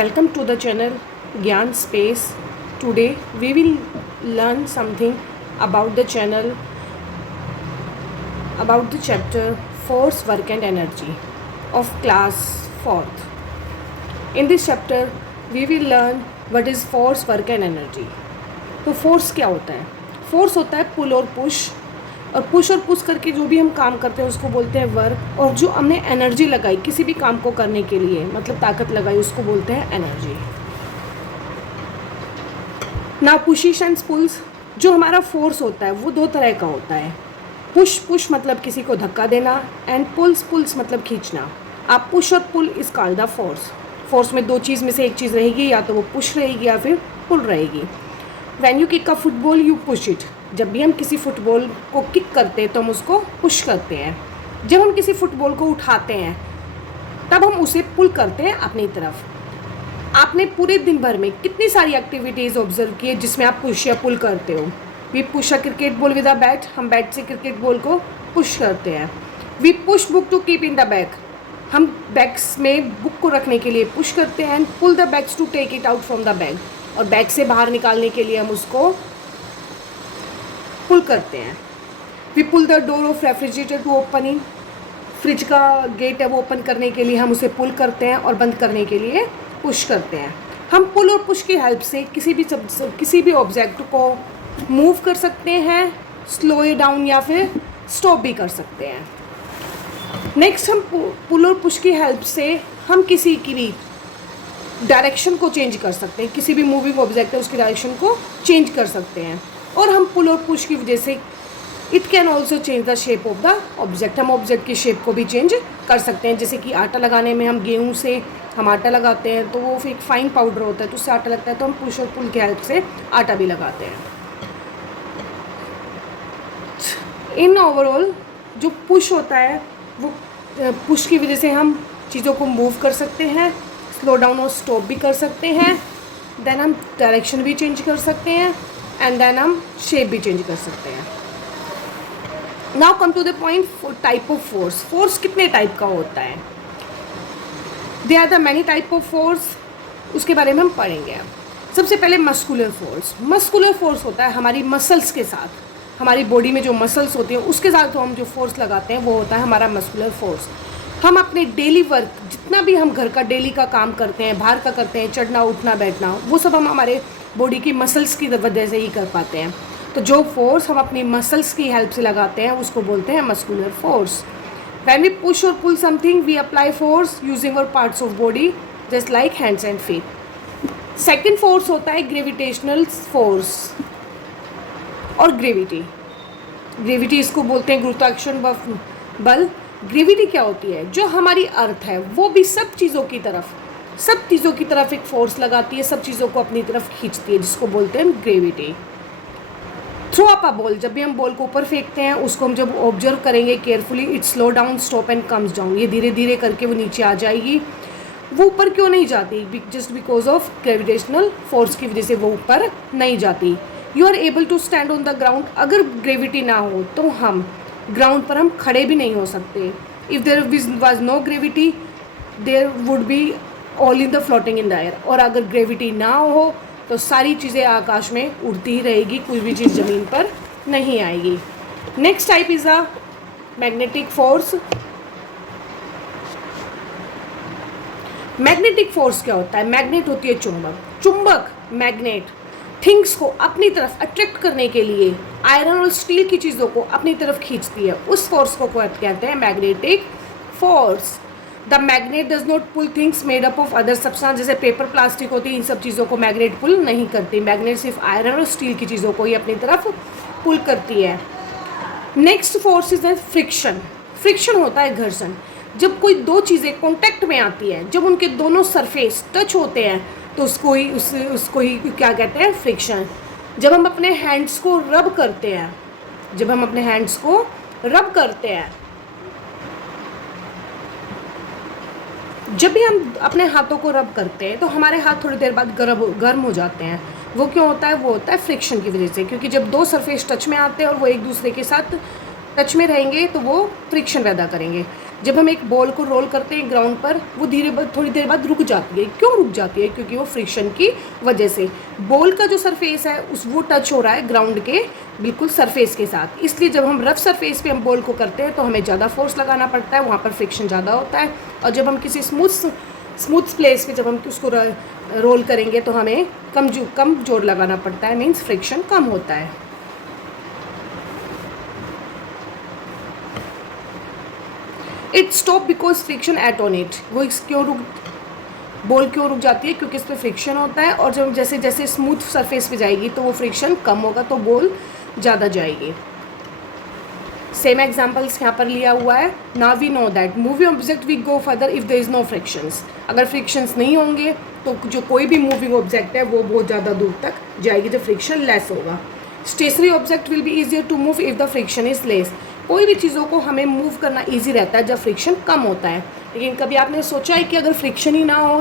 Welcome to the channel Gyan Space. Today we will learn something about the channel, about the chapter Force, Work and Energy of class 4th. In this chapter we will learn what is force, work and energy. तो force क्या होता है? Force होता है पुल और push करके जो भी हम काम करते हैं उसको बोलते हैं वर्क, और जो हमने एनर्जी लगाई किसी भी काम को करने के लिए, मतलब ताकत लगाई, उसको बोलते हैं एनर्जी. नाउ पुशिश एंड पुल्स, जो हमारा फोर्स होता है वो दो तरह का होता है. पुश मतलब किसी को धक्का देना, एंड पुल्स मतलब खींचना. आप पुश और pull is called the force में दो चीज़ में से एक चीज़ रहेगी, या तो वो पुश रहेगी या फिर पुल रहेगी. When you kick a football you push it. जब भी हम किसी फुटबॉल को किक करते हैं तो हम उसको पुश करते हैं. जब हम किसी फुटबॉल को उठाते हैं तब हम उसे पुल करते हैं अपनी तरफ. आपने पूरे दिन भर में कितनी सारी एक्टिविटीज़ ऑब्जर्व की है जिसमें आप पुश या पुल करते हो. We push a cricket ball with a bat, हम बैट से क्रिकेट बॉल को पुश करते हैं. We push book to keep in the bag, हम बैग्स में बुक को रखने के लिए पुश करते हैं. And pull the bags to take it out from the bag, और बैग से बाहर निकालने के लिए हम उसको पुल करते हैं. We pull the door of refrigerator to opening, fridge का गेट है वो ओपन करने के लिए हम उसे पुल करते हैं, और बंद करने के लिए पुश करते हैं. हम पुल और पुश की हेल्प से किसी भी ऑब्जेक्ट को मूव कर सकते हैं, स्लो इट डाउन या फिर स्टॉप भी कर सकते हैं. नेक्स्ट, हम पुल और पुश की हेल्प से हम किसी की भी डायरेक्शन को चेंज कर सकते हैं. किसी भी मूविंग ऑब्जेक्ट है उसकी डायरेक्शन को चेंज कर सकते हैं. और हम पुल और पुश की वजह से it can also change the shape of the object, हम ऑब्जेक्ट की शेप को भी चेंज कर सकते हैं. जैसे कि आटा लगाने में हम गेहूँ से हम आटा लगाते हैं तो वो फिर एक फाइन पाउडर होता है तो उससे आटा लगता है, तो हम पुश और पुल की हेल्प से आटा भी लगाते हैं. इन ओवरऑल जो पुश होता है वो पुश की वजह से हम चीज़ों को मूव कर सकते हैं, स्लो डाउन और स्टॉप भी कर सकते हैं. देन हम डायरेक्शन भी चेंज कर सकते हैं, एंड देन हम शेप भी चेंज कर सकते हैं. Now come to the point, type of force. Force कितने टाइप का होता है? They are the many type of force, उसके बारे में हम पढ़ेंगे. अब सबसे पहले मस्कुलर फोर्स. मस्कुलर फोर्स होता है हमारी मसल्स के साथ, हमारी बॉडी में जो मसल्स होती हैं उसके साथ तो हम जो फोर्स लगाते हैं वो होता है हमारा मस्कुलर फोर्स. हम अपने डेली वर्क, जितना भी हम घर का डेली का काम करते हैं, बाहर का करते हैं, चढ़ना उठना बैठना, वो सब हम हमारे बॉडी की मसल्स की वजह से ही कर पाते हैं. तो जो फोर्स हम अपनी मसल्स की हेल्प से लगाते हैं उसको बोलते हैं muscular force. When we push और pull something we apply force using our parts of body just like hands and feet. Second force होता है ग्रेविटेशनल फोर्स और ग्रेविटी इसको बोलते हैं गुरुत्वाकर्षण बल. ग्रेविटी क्या होती है? जो हमारी अर्थ है वो भी सब चीज़ों की तरफ एक फोर्स लगाती है, सब चीज़ों को अपनी तरफ खींचती है, जिसको बोलते हैं gravity. Throw up a ball, जब भी हम बॉल को ऊपर फेंकते हैं उसको हम जब ऑब्जर्व करेंगे carefully, it slow down stop and comes down, ये धीरे धीरे करके वो नीचे आ जाएगी. वो ऊपर क्यों नहीं जाती? Just because of gravitational force की वजह से वो ऊपर नहीं जाती. You are able to stand on the ground. अगर ग्रेविटी ना हो तो हम ग्राउंड पर हम खड़े भी नहीं हो सकते. If there was no gravity there would be all in the floating in the air. और अगर ग्रेविटी ना हो तो सारी चीज़ें आकाश में उड़ती ही रहेगी, कोई भी चीज़ ज़मीन पर नहीं आएगी. Next type is a magnetic force. Magnetic force क्या होता है? मैग्नेट होती है चुंबक मैग्नेट थिंग्स को अपनी तरफ अट्रैक्ट करने के लिए आयरन और स्टील की चीज़ों को अपनी तरफ खींचती है. उस फोर्स को कहते हैं magnetic force. The magnet does not pull things made up of other substance, जैसे पेपर प्लास्टिक होती है, इन सब चीज़ों को मैग्नेट पुल नहीं करती. मैग्नेट सिर्फ आयरन और स्टील की चीज़ों को ही अपनी तरफ पुल करती है. Next force is friction. Friction होता है घर्षण. जब कोई दो चीज़ें कॉन्टैक्ट में आती हैं, जब उनके दोनों सरफेस टच होते हैं तो उसको ही क्या कहते हैं? फ्रिक्शन. जब हम अपने हैंड्स को रब करते हैं, जब भी हम अपने हाथों को रब करते हैं तो हमारे हाथ थोड़ी देर बाद गर्म हो जाते हैं. वो क्यों होता है? वो होता है फ्रिक्शन की वजह से, क्योंकि जब दो सरफेस टच में आते हैं और वो एक दूसरे के साथ टच में रहेंगे तो वो फ्रिक्शन पैदा करेंगे. जब हम एक बॉल को रोल करते हैं ग्राउंड पर, वो थोड़ी देर बाद रुक जाती है। क्यों रुक जाती है? क्योंकि वो फ्रिक्शन की वजह से बॉल का जो सरफेस है वो टच हो रहा है ग्राउंड के बिल्कुल सरफेस के साथ। इसलिए जब हम रफ सरफेस पे हम बॉल को करते हैं तो हमें ज़्यादा फोर्स लगाना पड़ता है, वहाँ पर फ्रिक्शन ज़्यादा होता है। और जब हम किसी स्मूथ प्लेस पे जब हम उसको रोल करेंगे तो हमें कम जोर लगाना पड़ता है, मीन्स फ्रिक्शन कम होता है। It stop because friction act on it. वो बॉल क्यों रुक जाती है? क्योंकि इस पर फ्रिक्शन होता है, और जब जैसे जैसे स्मूथ सरफेस पे जाएगी तो वो फ्रिक्शन कम होगा, तो बॉल ज़्यादा जाएगी। सेम एग्जाम्पल्स यहाँ पर लिया हुआ है। Now we know that moving object we go further if there is no frictions. अगर फ्रिक्शंस नहीं होंगे तो जो कोई भी मूविंग ऑब्जेक्ट है वो बहुत ज़्यादा दूर तक जाएगी जब फ्रिक्शन लेस होगा। Stationary object will be easier to move if the friction is less. कोई भी चीज़ों को हमें मूव करना ईजी रहता है जब फ्रिक्शन कम होता है। लेकिन कभी आपने सोचा है कि अगर फ्रिक्शन ही ना हो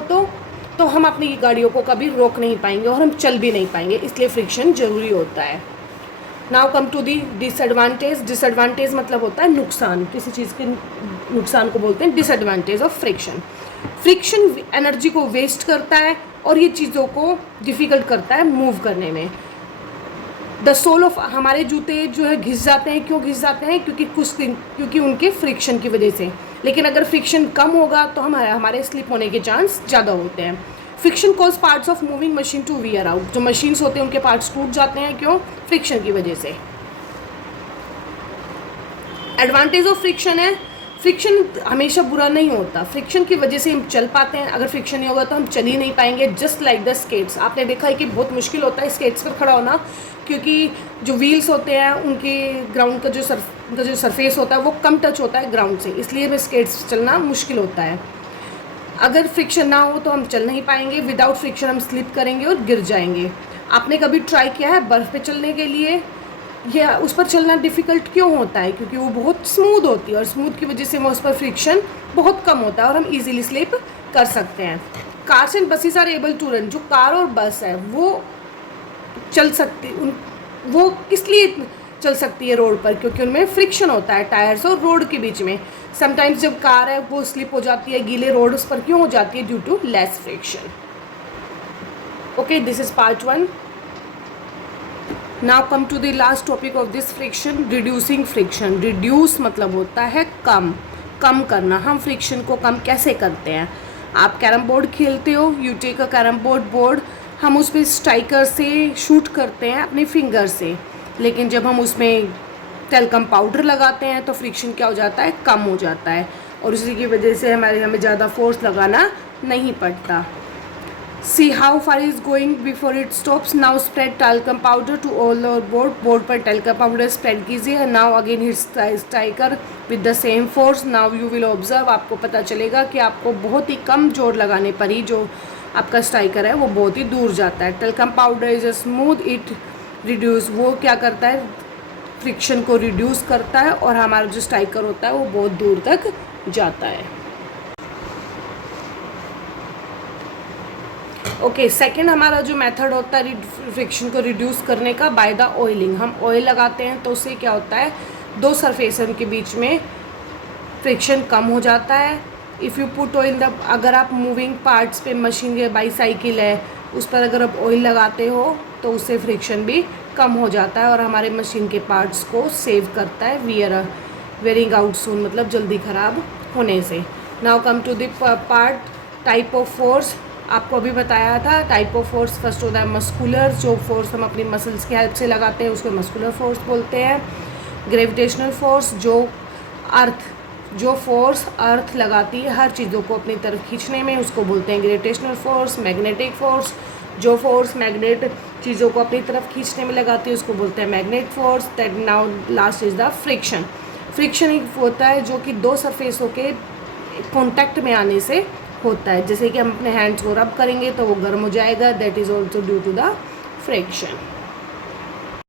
तो हम अपनी गाड़ियों को कभी रोक नहीं पाएंगे और हम चल भी नहीं पाएंगे, इसलिए फ्रिक्शन ज़रूरी होता है। Now come to the disadvantage. Disadvantage मतलब होता है नुकसान, किसी चीज़ के नुकसान को बोलते हैं disadvantage of friction. Friction energy को वेस्ट करता है और ये चीज़ों को डिफ़िकल्ट करता है मूव करने में। द सोल ऑफ, हमारे जूते जो है घिस जाते हैं। क्यों घिस जाते हैं? क्योंकि उनके फ्रिक्शन की वजह से। लेकिन अगर फ्रिक्शन कम होगा तो हमारे स्लिप होने के चांस ज़्यादा होते हैं। Friction cause parts of moving machine to wear out. जो मशीन्स होते हैं उनके पार्ट्स टूट जाते हैं। क्यों? फ्रिक्शन की वजह से। एडवांटेज ऑफ फ्रिक्शन है, फ्रिक्शन हमेशा बुरा नहीं होता, फ्रिक्शन की वजह से हम चल पाते हैं। अगर फ्रिक्शन नहीं होगा तो हम चल ही नहीं पाएंगे। Just like the skates. आपने देखा है कि बहुत मुश्किल होता है स्केट्स पर खड़ा होना, क्योंकि जो व्हील्स होते हैं उनके ग्राउंड का जो सरफेस होता है वो कम टच होता है ग्राउंड से, इसलिए हमें स्केट्स चलना मुश्किल होता है। अगर फ्रिक्शन ना हो तो हम चल नहीं पाएंगे। विदाउट फ्रिक्शन हम स्लिप करेंगे और गिर जाएंगे। आपने कभी ट्राई किया है बर्फ़ पे चलने के लिए? या उस पर चलना डिफ़िकल्ट क्यों होता है? क्योंकि वो बहुत स्मूथ होती है और स्मूथ की वजह से वो उस पर फ्रिक्शन बहुत कम होता है और हम इजीली स्लिप कर सकते हैं। Cars and buses are able to run. जो कार और बस है वो चल सकती, वो किस लिए चल सकती है रोड पर? क्योंकि उनमें फ्रिक्शन होता है टायर्स और रोड के बीच में। समटाइम्स जब कार है वो स्लिप हो जाती है गीले रोड उस पर, क्यों हो जाती है? Due to less friction. Okay, this is part 1। Now come to the last topic of this friction, reducing friction. Reduce मतलब होता है कम करना। हम फ्रिक्शन को कम कैसे करते हैं? आप कैरम बोर्ड खेलते हो, you take a carrom board, हम उस पर स्ट्राइकर से शूट करते हैं अपने फिंगर से। लेकिन जब हम उसमें टेल्कम पाउडर लगाते हैं तो फ्रिक्शन क्या हो जाता है? कम हो जाता है, और इसी की वजह से हमें ज़्यादा फोर्स लगाना नहीं पड़ता। See how far is going before it stops. Now spread talcum powder to all over board पर टेल्कम पाउडर स्प्रेड कीजिए। Now again hit striker with the same force. Now you will observe, आपको पता चलेगा कि आपको बहुत ही कम जोर लगाने पर ही जो आपका स्ट्राइकर है वो बहुत ही दूर जाता है। Talcum powder is a smooth, it reduce, वो क्या करता है? फ्रिक्शन को रिड्यूस करता है और हमारा जो स्ट्राइकर होता है वो बहुत दूर तक जाता है। ओके, सेकंड हमारा जो मेथड होता है फ्रिक्शन को रिड्यूस करने का, बाय द ऑयलिंग। हम ऑयल लगाते हैं तो उससे क्या होता है? दो सरफेस के बीच में फ्रिक्शन कम हो जाता है। इफ़ यू पुट ऑयल अगर आप मूविंग पार्ट्स पे मशीन या बाईसाइकिल है उस पर अगर आप ऑयल लगाते हो तो उससे फ्रिक्शन भी कम हो जाता है और हमारे मशीन के पार्ट्स को सेव करता है वेयरिंग आउट सून, मतलब जल्दी ख़राब होने से। Now come to the part type of force. आपको अभी बताया था टाइप ऑफ फोर्स। फर्स्ट होता है मस्कुलर, जो फोर्स हम अपनी मसल्स की हेल्प से लगाते हैं उसको मस्कुलर फोर्स बोलते हैं। ग्रेविटेशनल फोर्स, जो फोर्स अर्थ लगाती है हर चीज़ों को अपनी तरफ खींचने में, उसको बोलते हैं ग्रेविटेशनल फोर्स। मैग्नेटिक फोर्स, जो फोर्स मैग्नेट चीज़ों को अपनी तरफ खींचने में लगाती है उसको बोलते हैं magnet force. That now last is the friction. Friction एक होता है जो कि दो सरफेसों के कॉन्टैक्ट में आने से होता है। जैसे कि हम अपने हैंड्स को रब करेंगे तो वो गर्म हो जाएगा, that is also due to the friction.